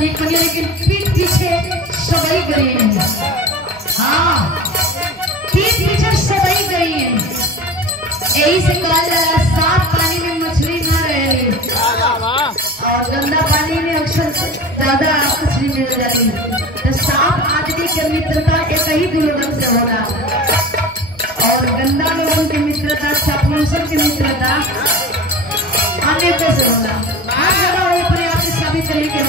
निक बनी लेकिन पीठ पीछे सबई गई है। हाँ पीठ पीछे सबई गई है। यही से कहा जाला साफ पानी में मछली न रहे और गंदा पानी में अक्सर ज्यादा मछली मिल जाती है। तो साफ आदमी की मित्रता एक ही दो लोगों से होगा और गंदा लोगों की मित्रता चापलूसों की मित्रता अनेकों से होगा। आज जगह वो अपने आप से सभी तरीके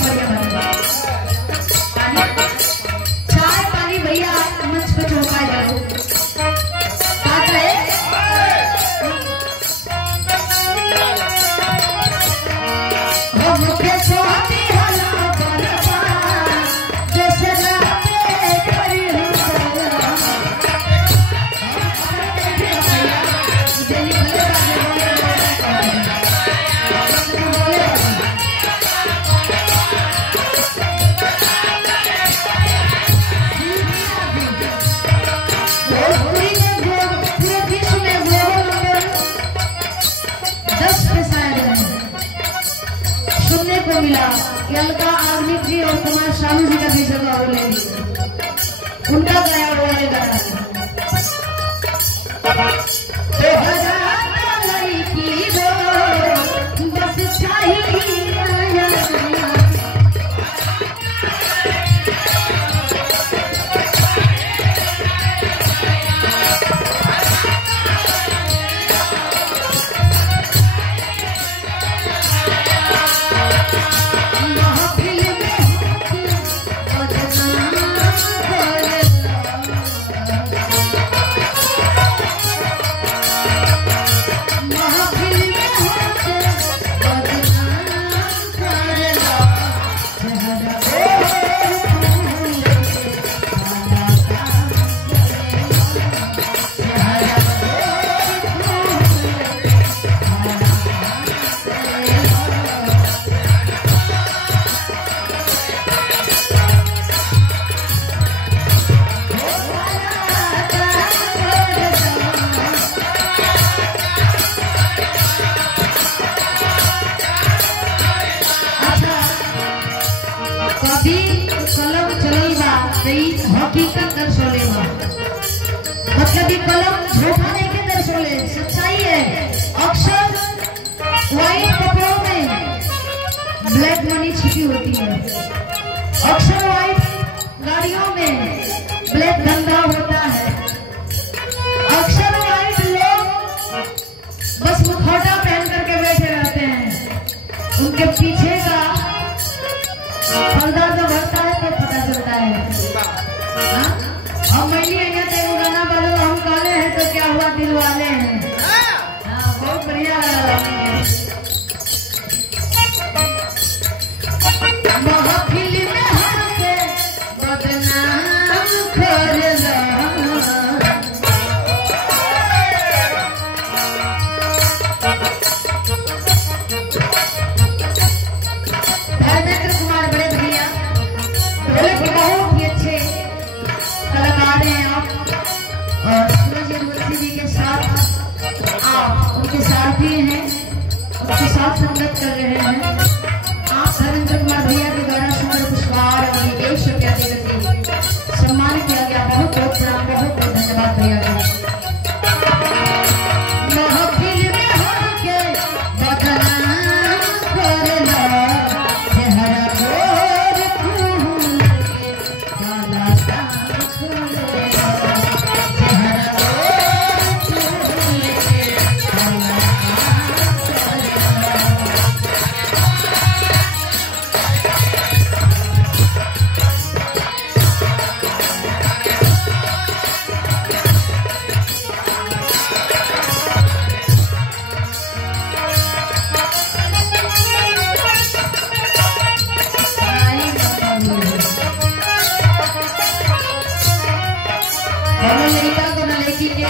चाय पानी भैया मंच पे चौंका जाओ को मिला कि अलका आर्मिक जी और कुमार शानू जी का भी जगह हो लेगी उनका गाया हुआ है गाना बस चाहिए हकीकत दर्शोले मतलब ये कलम झूठा नहीं के दर्शोले सच्चाई है। अक्सर व्हाइट कपड़ों में ब्लैक मनी छिपी होती है। अक्सर व्हाइट गाड़ियों में ब्लैक धंधा होता है। अक्सर व्हाइट लोग बस मुखौटा पहन करके बैठे रहते हैं। उनके पीछे का पर्दा जब भरता है तो पता चलता है। हम मैंने गाना बदलो हम काले हैं तो क्या हुआ दिल वाले हैं। हाँ बहुत बढ़िया महफिल में हमसे बदनाम कर धर्मेंद्र कुमार बड़े भैया बहुत ही अच्छे कलाकार हैं आप और सूरज यूनिवर्सिटी जी के साथ आप उनके साथी हैं उनके साथ संगत कर रहे हैं। आप धर्मेंद्र कुमार भैया के द्वारा सुंदर पुष्पहार और 1 रुपया देकर सम्मान किया गया। बहुत बहुत प्रणाम बहुत बहुत धन्यवाद भैया का।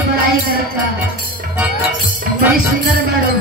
बड़ाई करता बड़ी सुंदर बड़ो